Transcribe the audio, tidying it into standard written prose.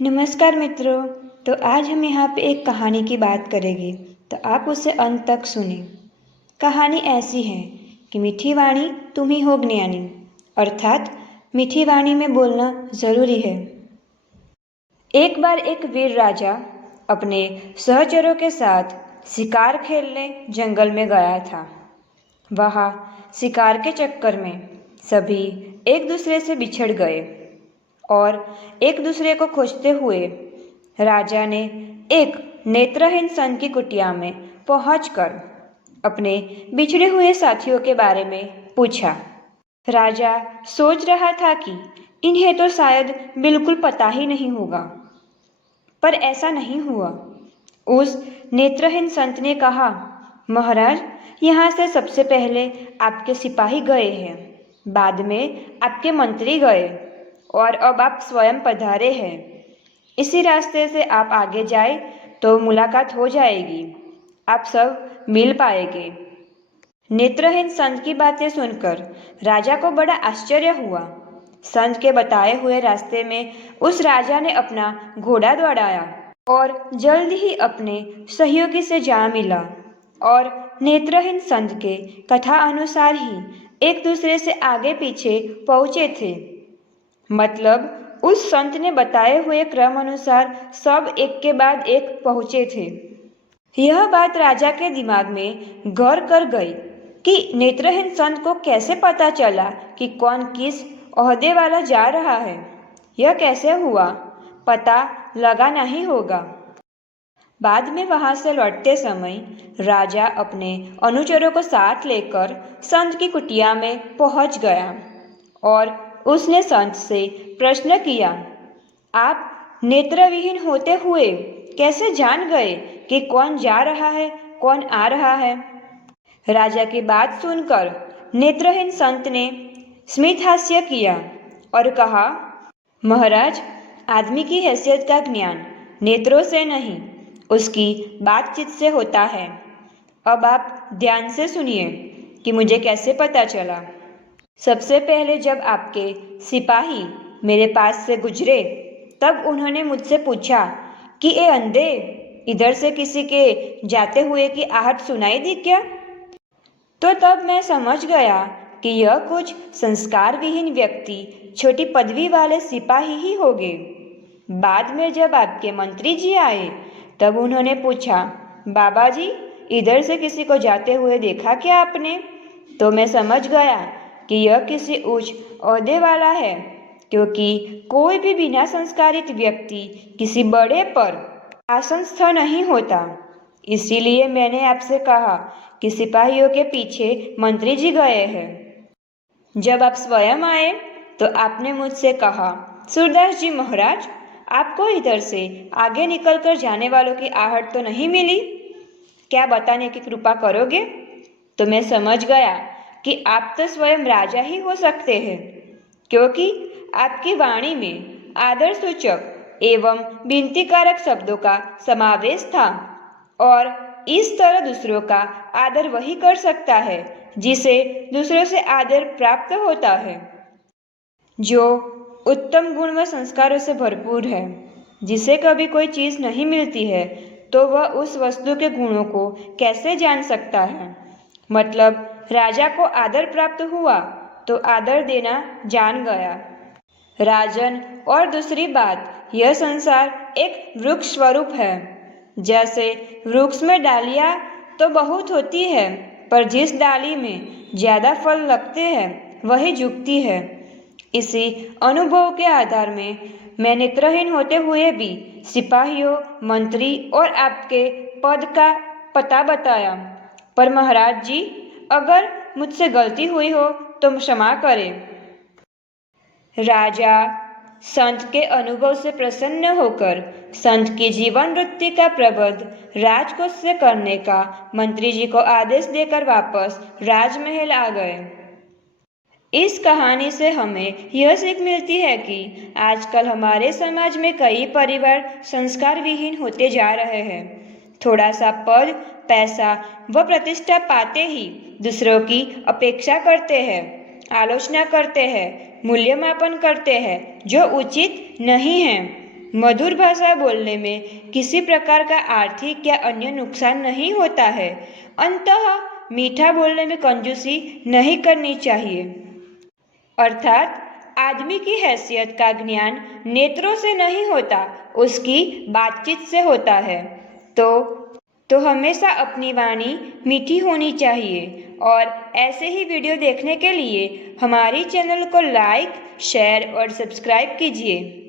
नमस्कार मित्रों। तो आज हम यहाँ पे एक कहानी की बात करेंगे, तो आप उसे अंत तक सुने। कहानी ऐसी है कि मीठी वाणी तुम ही हो ज्ञानी, अर्थात मीठी वाणी में बोलना ज़रूरी है। एक बार एक वीर राजा अपने सहचरों के साथ शिकार खेलने जंगल में गया था। वहाँ शिकार के चक्कर में सभी एक दूसरे से बिछड़ गए और एक दूसरे को खोजते हुए राजा ने एक नेत्रहीन सन की कुटिया में पहुंचकर अपने बिछड़े हुए साथियों के बारे में पूछा। राजा सोच रहा था कि इन्हें तो शायद बिल्कुल पता ही नहीं होगा, पर ऐसा नहीं हुआ। उस नेत्रहीन संत ने कहा, महाराज, यहाँ से सबसे पहले आपके सिपाही गए हैं, बाद में आपके मंत्री गए और अब आप स्वयं पधारे हैं। इसी रास्ते से आप आगे जाए तो मुलाकात हो जाएगी, आप सब मिल पाएंगे। नेत्रहीन संत की बातें सुनकर राजा को बड़ा आश्चर्य हुआ। संत के बताए हुए रास्ते में उस राजा ने अपना घोड़ा दौड़ाया और जल्द ही अपने सहयोगी से जा मिला और नेत्रहीन संत के कथा अनुसार ही एक दूसरे से आगे पीछे पहुँचे थे। मतलब उस संत ने बताए हुए क्रम अनुसार सब एक के बाद एक पहुँचे थे। यह बात राजा के दिमाग में घर कर गई कि नेत्रहीन संत को कैसे पता चला कि कौन किस ओहदे वाला जा रहा है। यह कैसे हुआ, पता लगाना ही होगा। बाद में वहां से लौटते समय राजा अपने अनुचरों को साथ लेकर संत की कुटिया में पहुंच गया और उसने संत से प्रश्न किया, आप नेत्रविहीन होते हुए कैसे जान गए कि कौन जा रहा है, कौन आ रहा है? राजा की बात सुनकर नेत्रहीन संत ने स्मित हास्य किया और कहा, महाराज, आदमी की हैसियत का ज्ञान नेत्रों से नहीं, उसकी बातचीत से होता है। अब आप ध्यान से सुनिए कि मुझे कैसे पता चला। सबसे पहले जब आपके सिपाही मेरे पास से गुजरे तब उन्होंने मुझसे पूछा कि ए अंधे, इधर से किसी के जाते हुए की आहट सुनाई दी क्या? तो तब मैं समझ गया कि यह कुछ संस्कार विहीन व्यक्ति, छोटी पदवी वाले सिपाही ही होंगे। बाद में जब आपके मंत्री जी आए तब उन्होंने पूछा, बाबा जी, इधर से किसी को जाते हुए देखा क्या आपने? तो मैं समझ गया कि यह किसी उच्च ओहदे वाला है, क्योंकि कोई भी बिना संस्कारित व्यक्ति किसी बड़े पर आसनस्थ नहीं होता। इसीलिए मैंने आपसे कहा कि सिपाहियों के पीछे मंत्री जी गए हैं। जब आप स्वयं आए तो आपने मुझसे कहा, सूरदास जी महाराज, आपको इधर से आगे निकलकर जाने वालों की आहट तो नहीं मिली, क्या बताने की कृपा करोगे? तो मैं समझ गया कि आप तो स्वयं राजा ही हो सकते हैं, क्योंकि आपकी वाणी में आदर सूचक एवं विनतीकारक शब्दों का समावेश था और इस तरह दूसरों का आदर वही कर सकता है जिसे दूसरों से आदर प्राप्त होता है, जो उत्तम गुण व संस्कारों से भरपूर है। जिसे कभी कोई चीज़ नहीं मिलती है तो वह उस वस्तु के गुणों को कैसे जान सकता है? मतलब राजा को आदर प्राप्त हुआ तो आदर देना जान गया। राजन, और दूसरी बात, यह संसार एक वृक्ष स्वरूप है। जैसे वृक्ष में डालियाँ तो बहुत होती है, पर जिस डाली में ज़्यादा फल लगते हैं वही झुकती है। इसी अनुभव के आधार में मैं नेत्रहीन होते हुए भी सिपाहियों, मंत्री और आपके पद का पता बताया। पर महाराज जी, अगर मुझसे गलती हुई हो तो क्षमा करें। राजा संत के अनुभव से प्रसन्न होकर संत की जीवन वृत्ति का प्रबंध राजकोष से करने का मंत्री जी को आदेश देकर वापस राजमहल आ गए। इस कहानी से हमें यह सीख मिलती है कि आजकल हमारे समाज में कई परिवार संस्कार विहीन होते जा रहे हैं। थोड़ा सा पद, पैसा व प्रतिष्ठा पाते ही दूसरों की अपेक्षा करते हैं, आलोचना करते हैं, मूल्यमापन करते हैं, जो उचित नहीं है। मधुर भाषा बोलने में किसी प्रकार का आर्थिक या अन्य नुकसान नहीं होता है। अंततः मीठा बोलने में कंजूसी नहीं करनी चाहिए। अर्थात आदमी की हैसियत का ज्ञान नेत्रों से नहीं होता, उसकी बातचीत से होता है। तो हमेशा अपनी वाणी मीठी होनी चाहिए। और ऐसे ही वीडियो देखने के लिए हमारी चैनल को लाइक, शेयर और सब्सक्राइब कीजिए।